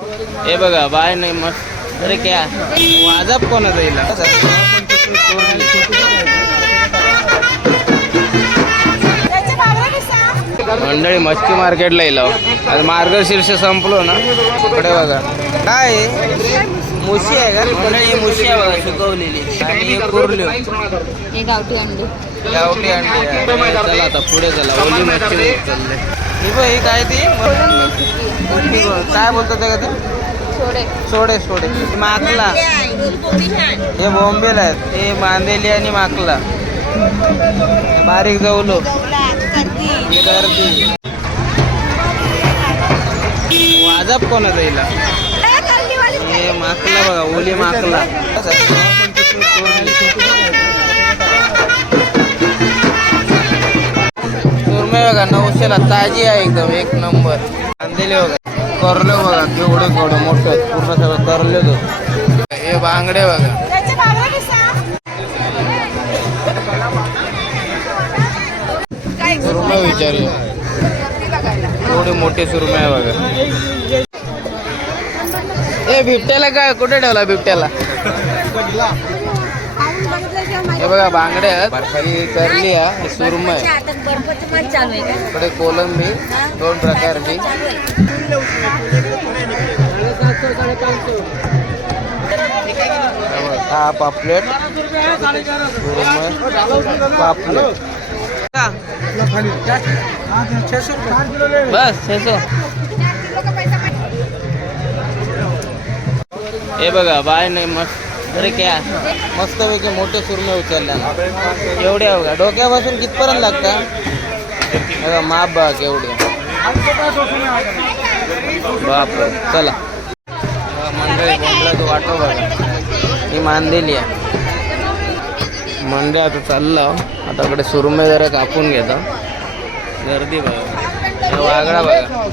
हे बघा बाय नाही मस्त. अरे क्या वाजप कोणाचा येईल. मंडळी मच्छी मार्केटला येईल. आज मार्गशीर्ष संपलो ना. इकडे बघा काय मुशी आहे का मंडळी. मुशी आहे बघा सुकवलेली आणि कुर्ली गावठी अंडी. गावठी अंडी. चला आता पुढे चला. ओली मच्छी चालले. ही काय ती काय बोलतात का ते. सोडे सोडे माकला. हे बॉम्बेल आहेत. हे मांदेली आणि माकला. बारीक जवलो गर्दी. वाजप कोणाचा येईल. हे माकला बघा ओली माकला. सुरमई बघा 900ला ताजी आहे एकदम एक नंबर. मांदेली बघा करले बघा केवढं केवढं मोठं पूर्ण सगळं करले तो. हे बांगडे बघा. सुरमई विचारू एवढे मोठे सुरमई आहे बघा. हे बिबट्याला काय कुठे ठेवला बिबट्याला. हे बघा बांगडे आहेत. ही करली आहे सुरमई. इकडे कोलंबी 2 प्रकारची. हा पापलेट सुरमई पापलेट बस 600. हे बघा बाय नाही मस्त. अरे क्या मस्तपैकी मोठे सुरमई उचलल्या. एवढ्या बघा डोक्यापासून कितपर्यंत लागतात बघा. माप बघा केवढे बाप. चला मंडळी बोंबला तो वाटो बघा. ही मांदेली आहे मंडळी. आता चालला आता कडे सुरमई जरा कापून घेतो. गर्दी बघा. वागडा बघा.